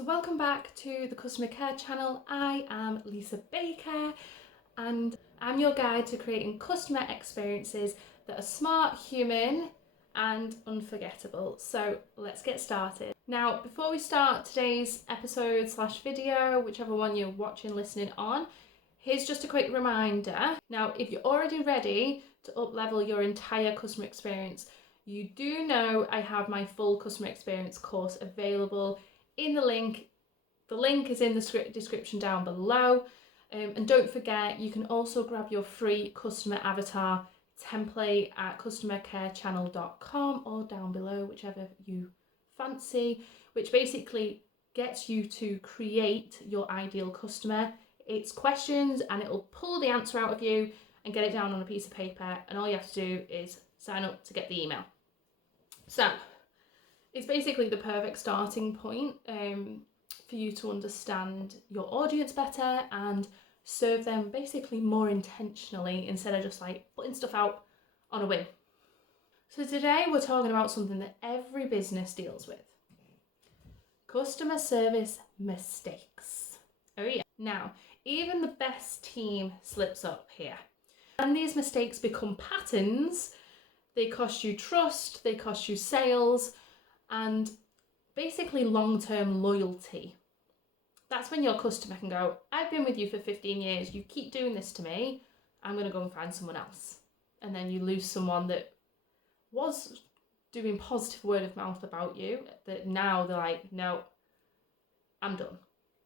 So welcome back to the Customer Care channel. I am Lisa Baker and I'm your guide to creating customer experiences that are smart, human and unforgettable. So let's get started. Now, before we start today's episode / video, whichever one you're watching, listening on, here's just a quick reminder. Now, if you're already ready to up-level your entire customer experience, you do know I have my full customer experience course available in the link. The link is in the description down below. And don't forget, you can also grab your free customer avatar template at customercarechannel.com or down below, whichever you fancy, which basically gets you to create your ideal customer. It's questions and it'll pull the answer out of you and get it down on a piece of paper, and all you have to do is sign up to get the email. So it's basically the perfect starting point for you to understand your audience better and serve them basically more intentionally instead of just like putting stuff out on a whim. So today we're talking about something that every business deals with: customer service mistakes. Oh yeah. Now, even the best team slips up here. And these mistakes become patterns. They cost you trust, they cost you sales, and basically long-term loyalty. That's when your customer can go, I've been with you for 15 years, you keep doing this to me, I'm going to go and find someone else. And then you lose someone that was doing positive word of mouth about you, that now they're like, no, I'm done,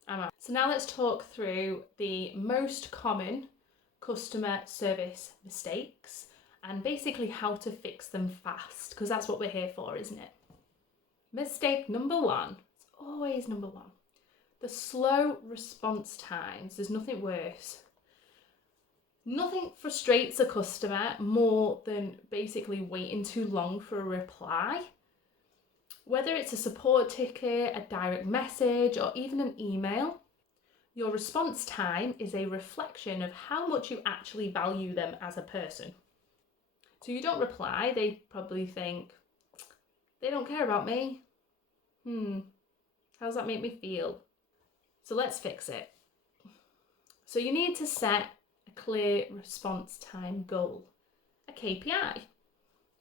I'm out. So now let's talk through the most common customer service mistakes and basically how to fix them fast, because that's what we're here for, isn't it? Mistake number one, it's always number one, the slow response times. There's nothing worse. Nothing frustrates a customer more than basically waiting too long for a reply. Whether it's a support ticket, a direct message, or even an email, your response time is a reflection of how much you actually value them as a person. So you don't reply, they probably think, they don't care about me. How does that make me feel? So let's fix it. So you need to set a clear response time goal, a KPI,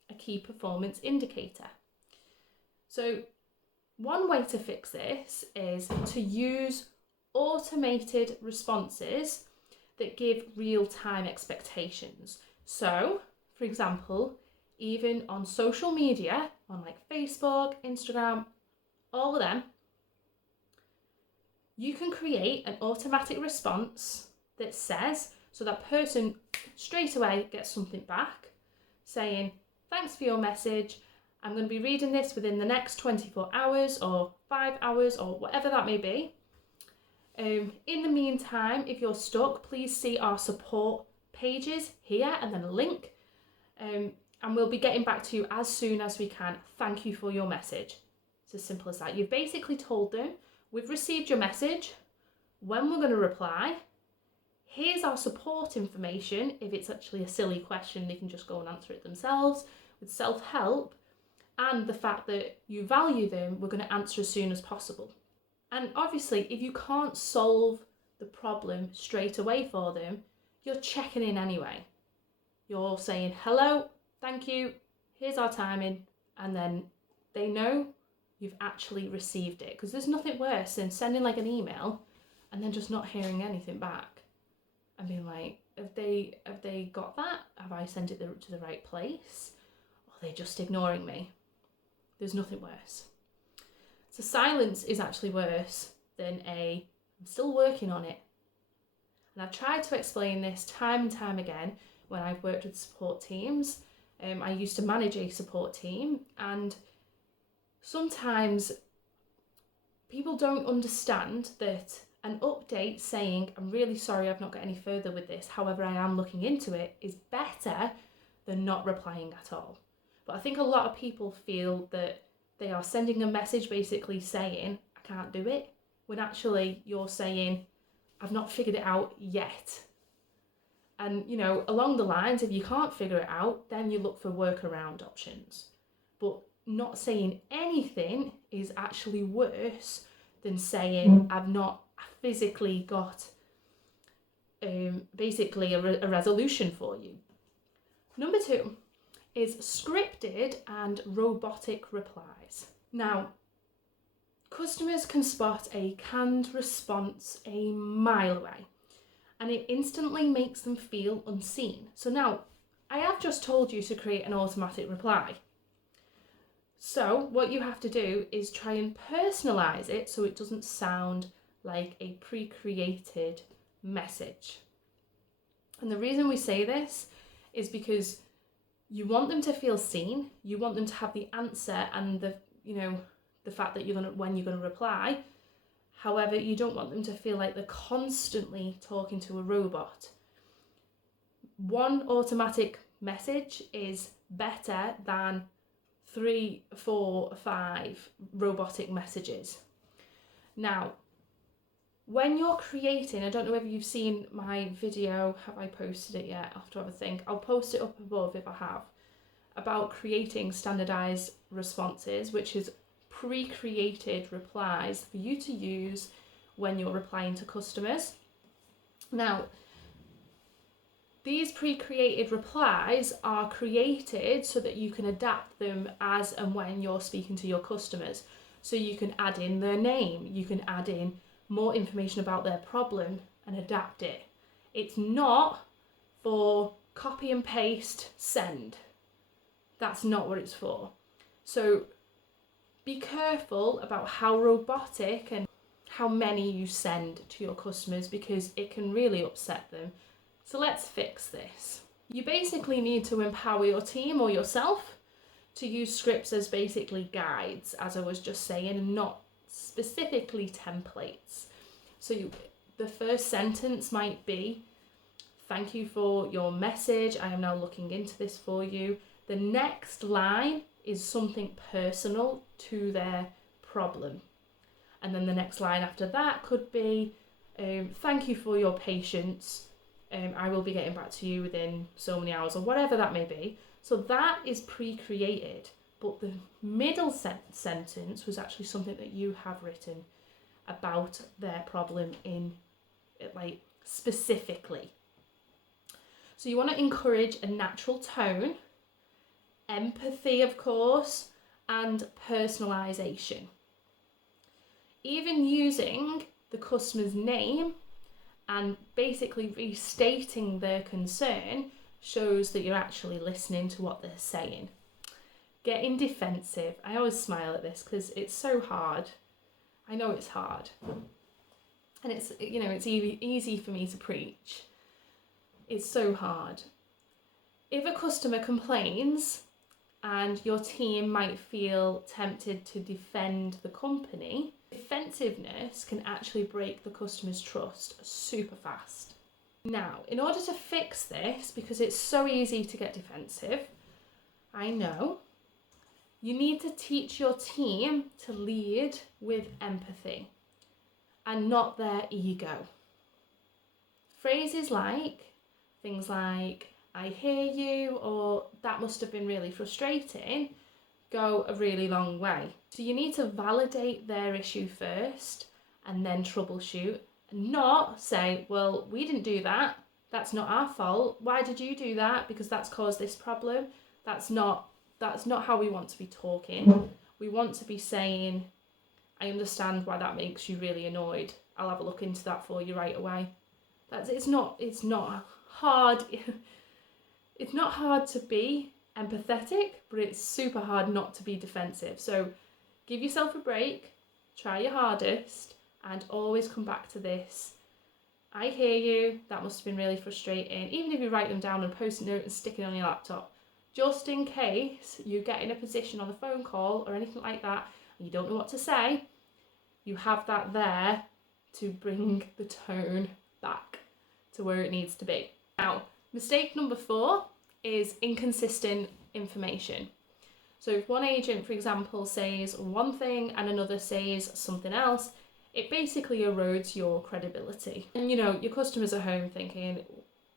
a key performance indicator. So one way to fix this is to use automated responses that give real-time expectations. So, for example, even on social media, on like Facebook, Instagram, all of them, you can create an automatic response that says, so that person straight away gets something back saying, thanks for your message, I'm going to be reading this within the next 24 hours or 5 hours or whatever that may be. In the meantime, if you're stuck, please see our support pages here and then a link. And we'll be getting back to you as soon as we can. Thank you for your message. It's as simple as that. You've basically told them, we've received your message, when we're going to reply, here's our support information. If it's actually a silly question, they can just go and answer it themselves with self-help. And the fact that you value them, we're going to answer as soon as possible. And obviously, if you can't solve the problem straight away for them, you're checking in anyway. You're saying, hello, thank you, here's our timing, and then they know you've actually received it. Because there's nothing worse than sending like an email and then just not hearing anything back and being like, have they got that? Have I sent it to the right place? Or are they just ignoring me? There's nothing worse. So silence is actually worse than I'm still working on it. And I've tried to explain this time and time again when I've worked with support teams. I used to manage a support team, and sometimes people don't understand that an update saying, I'm really sorry I've not got any further with this, however I am looking into it, is better than not replying at all. But I think a lot of people feel that they are sending a message basically saying, I can't do it, when actually you're saying, I've not figured it out yet. And, you know, along the lines, if you can't figure it out, then you look for workaround options. But not saying anything is actually worse than saying I've not physically got basically a resolution for you. Number 2 is scripted and robotic replies. Now, customers can spot a canned response a mile away, and it instantly makes them feel unseen. So now, I have just told you to create an automatic reply. So what you have to do is try and personalize it so it doesn't sound like a pre-created message. And the reason we say this is because you want them to feel seen, you want them to have the answer and the fact that when you're going to reply. However, you don't want them to feel like they're constantly talking to a robot. One automatic message is better than 3, 4, 5 robotic messages. Now, when you're creating, I don't know whether you've seen my video, have I posted it yet? I'll have to have a think. I'll post it up above if I have, about creating standardized responses, which is pre-created replies for you to use when you're replying to customers. Now, these pre-created replies are created so that you can adapt them as and when you're speaking to your customers. So you can add in their name, you can add in more information about their problem and adapt it. It's not for copy and paste, send. That's not what it's for. So be careful about how robotic and how many you send to your customers, because it can really upset them. So let's fix this. You basically need to empower your team or yourself to use scripts as basically guides, as I was just saying, and not specifically templates. So the first sentence might be, "Thank you for your message. I am now looking into this for you." The next line is something personal to their problem. And then the next line after that could be, "Thank you for your patience. I will be getting back to you within so many hours," or whatever that may be. So that is pre-created, but the middle sentence was actually something that you have written about their problem in, like, specifically. So you want to encourage a natural tone, empathy, of course, and personalization. Even using the customer's name and basically restating their concern shows that you're actually listening to what they're saying. Getting defensive. I always smile at this because it's so hard. I know it's hard. And it's easy for me to preach. It's so hard. If a customer complains and your team might feel tempted to defend the company, defensiveness can actually break the customer's trust super fast. Now, in order to fix this, because it's so easy to get defensive, I know, you need to teach your team to lead with empathy and not their ego. Phrases like, things like, "I hear you," or "that must have been really frustrating," go a really long way. So you need to validate their issue first and then troubleshoot, and not say, "Well, we didn't do that. That's not our fault. Why did you do that? Because that's caused this problem." That's not how we want to be talking. We want to be saying, "I understand why that makes you really annoyed. I'll have a look into that for you right away." It's not hard. It's not hard to be empathetic, but it's super hard not to be defensive. So give yourself a break, try your hardest, and always come back to this. "I hear you, that must have been really frustrating." Even if you write them down and post a note and stick it on your laptop, just in case you get in a position on a phone call or anything like that and you don't know what to say, you have that there to bring the tone back to where it needs to be. Now, mistake number 4 is inconsistent information. So if one agent, for example, says one thing and another says something else, it basically erodes your credibility. And your customers are home thinking,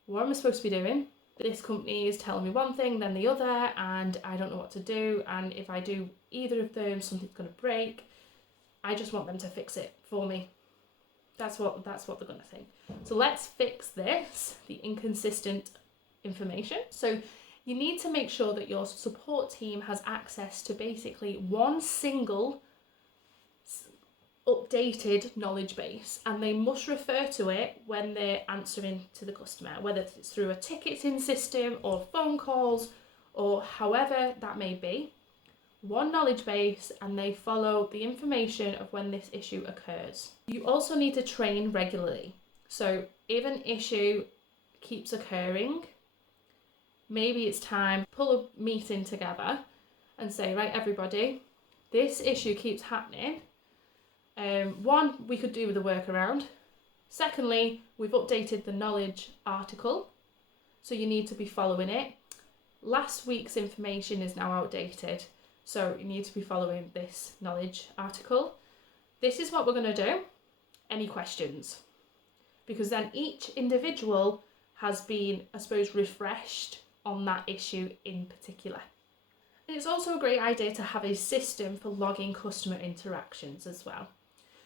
"What am I supposed to be doing? This company is telling me one thing, then the other, and I don't know what to do. And if I do either of them, something's going to break. I just want them to fix it for me. That's what they're going to think. So let's fix this, the inconsistent information. So you need to make sure that your support team has access to basically one single updated knowledge base, and they must refer to it when they're answering to the customer, whether it's through a ticketing system or phone calls or however that may be. One knowledge base, and they follow the information of when this issue occurs. You also need to train regularly. So if an issue keeps occurring, maybe it's time to pull a meeting together and say, right, everybody, this issue keeps happening. One, we could do with a workaround. Secondly, we've updated the knowledge article, so you need to be following it. Last week's information is now outdated, so you need to be following this knowledge article. This is what we're going to do. Any questions? Because then each individual has been, I suppose, refreshed on that issue in particular. And it's also a great idea to have a system for logging customer interactions as well,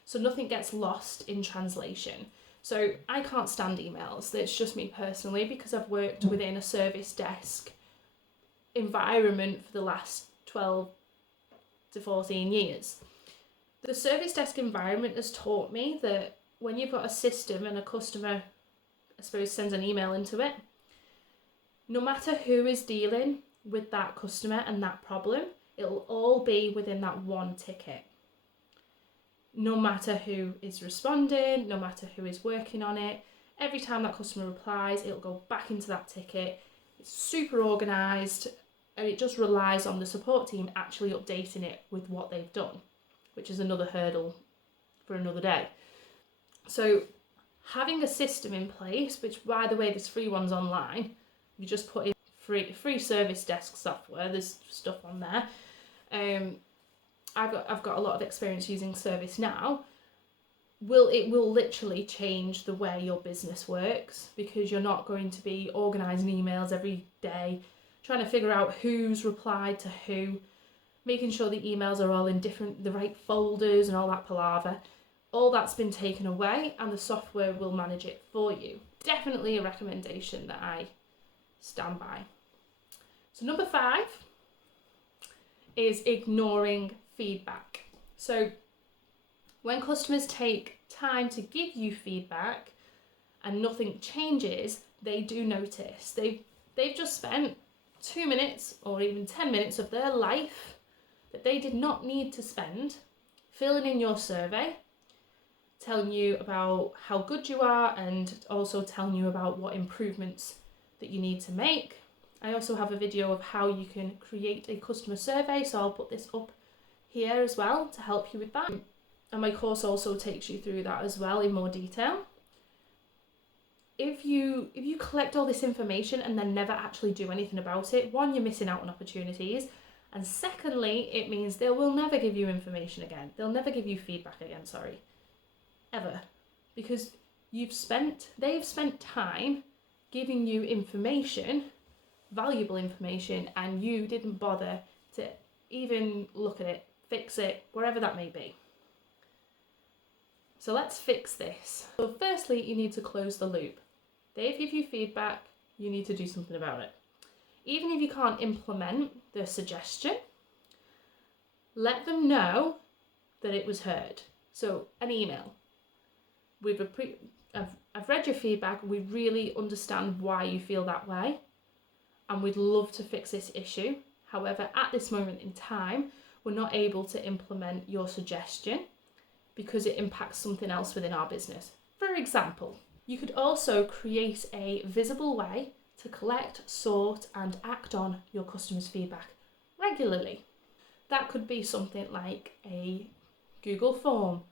so nothing gets lost in translation. So I can't stand emails. That's just me personally, because I've worked within a service desk environment for the last 12 to 14 years. The service desk environment has taught me that when you've got a system and a customer, I suppose, sends an email into it, no matter who is dealing with that customer and that problem, it'll all be within that one ticket. No matter who is responding, no matter who is working on it, every time that customer replies, it'll go back into that ticket. It's super organised, and it just relies on the support team actually updating it with what they've done, which is another hurdle for another day. So having a system in place, which by the way, there's free ones online, you just put in free service desk software, there's stuff on there. I've got a lot of experience using ServiceNow. It will literally change the way your business works, because you're not going to be organising emails every day, trying to figure out who's replied to who, making sure the emails are all in the right folders and all that palaver. All that's been taken away, and the software will manage it for you. Definitely a recommendation that I stand by. So number 5 is ignoring feedback. So when customers take time to give you feedback and nothing changes, they do notice. They've just spent 2 minutes or even 10 minutes of their life that they did not need to spend filling in your survey, telling you about how good you are, and also telling you about what improvements that you need to make. I also have a video of how you can create a customer survey, so I'll put this up here as well to help you with that. And my course also takes you through that as well in more detail. If you collect all this information and then never actually do anything about it, one, you're missing out on opportunities, and secondly, it means they will never give you information again. They'll never give you feedback again, ever, because they've spent time giving you information, valuable information, and you didn't bother to even look at it, fix it, wherever that may be. So let's fix this. So firstly, you need to close the loop. They give you feedback, you need to do something about it. Even if you can't implement the suggestion, let them know that it was heard. So an email. I've read your feedback, we really understand why you feel that way, and we'd love to fix this issue. However, at this moment in time, we're not able to implement your suggestion because it impacts something else within our business. For example, you could also create a visible way to collect, sort, and act on your customers' feedback regularly. That could be something like a Google form,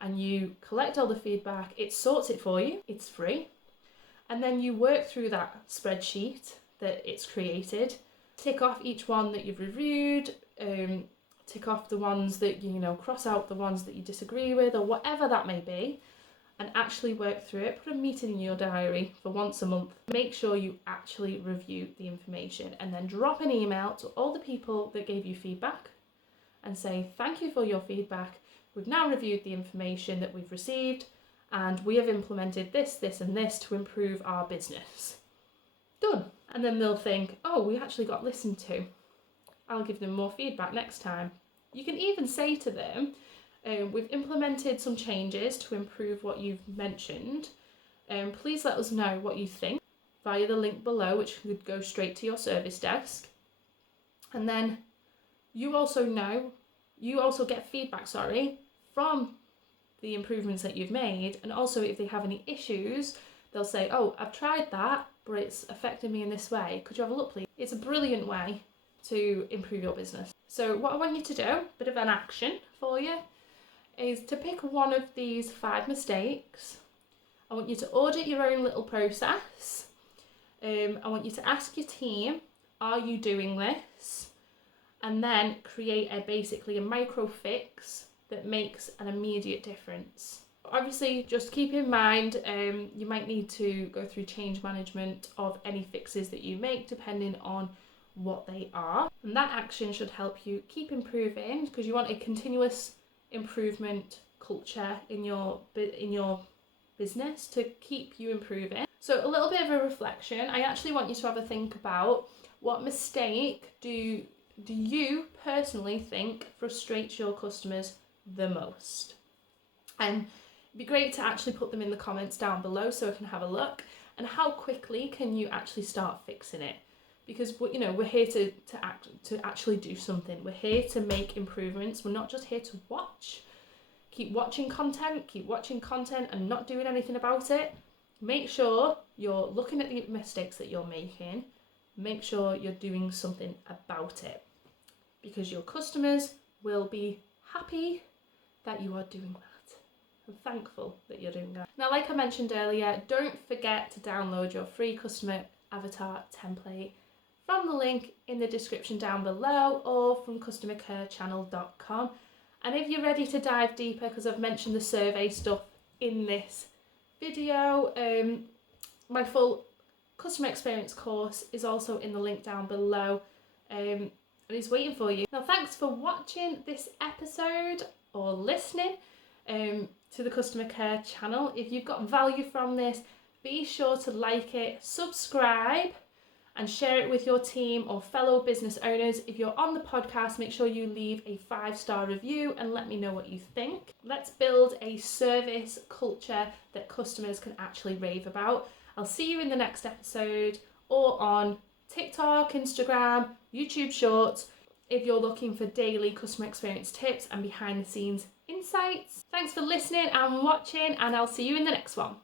and you collect all the feedback, it sorts it for you, it's free, and then you work through that spreadsheet that it's created, tick off each one that you've reviewed, tick off the ones that cross out the ones that you disagree with, or whatever that may be, and actually work through it. Put a meeting in your diary for once a month. Make sure you actually review the information, and then drop an email to all the people that gave you feedback and say, thank you for your feedback. we've now reviewed the information that we've received and we have implemented this, this and this to improve our business. Done. And then they'll think, oh, we actually got listened to. I'll give them more feedback next time. You can even say to them, we've implemented some changes to improve what you've mentioned. Please let us know what you think via the link below, which would go straight to your service desk. And then you also get feedback, from the improvements that you've made. And also if they have any issues, they'll say, oh, I've tried that, but it's affected me in this way. Could you have a look, please? It's a brilliant way to improve your business. So what I want you to do, a bit of an action for you, is to pick one of these 5 mistakes. I want you to audit your own little process. I want you to ask your team, are you doing this? And then create basically a micro fix that makes an immediate difference. Obviously, just keep in mind, you might need to go through change management of any fixes that you make depending on what they are. And that action should help you keep improving, because you want a continuous improvement culture in your business to keep you improving. So a little bit of a reflection. I actually want you to have a think about what mistake do you personally think frustrates your customers the most? And it'd be great to actually put them in the comments down below so I can have a look. And how quickly can you actually start fixing it? Because we're here to actually do something. We're here to make improvements. We're not just here to watch. Keep watching content and not doing anything about it. Make sure you're looking at the mistakes that you're making. Make sure you're doing something about it, because your customers will be happy that you are doing that. I'm thankful that you're doing that. Now, like I mentioned earlier, don't forget to download your free customer avatar template from the link in the description down below or from customercarechannel.com. And if you're ready to dive deeper, because I've mentioned the survey stuff in this video, my full customer experience course is also in the link down below, and it's waiting for you. Now, thanks for watching this episode or listening to the Customer Care channel. If you've got value from this, be sure to like it, subscribe, and share it with your team or fellow business owners. If you're on the podcast, make sure you leave a 5-star review and let me know what you think. Let's build a service culture that customers can actually rave about. I'll see you in the next episode, or on TikTok, Instagram, YouTube Shorts, if you're looking for daily customer experience tips and behind the scenes insights. Thanks for listening and watching, and I'll see you in the next one.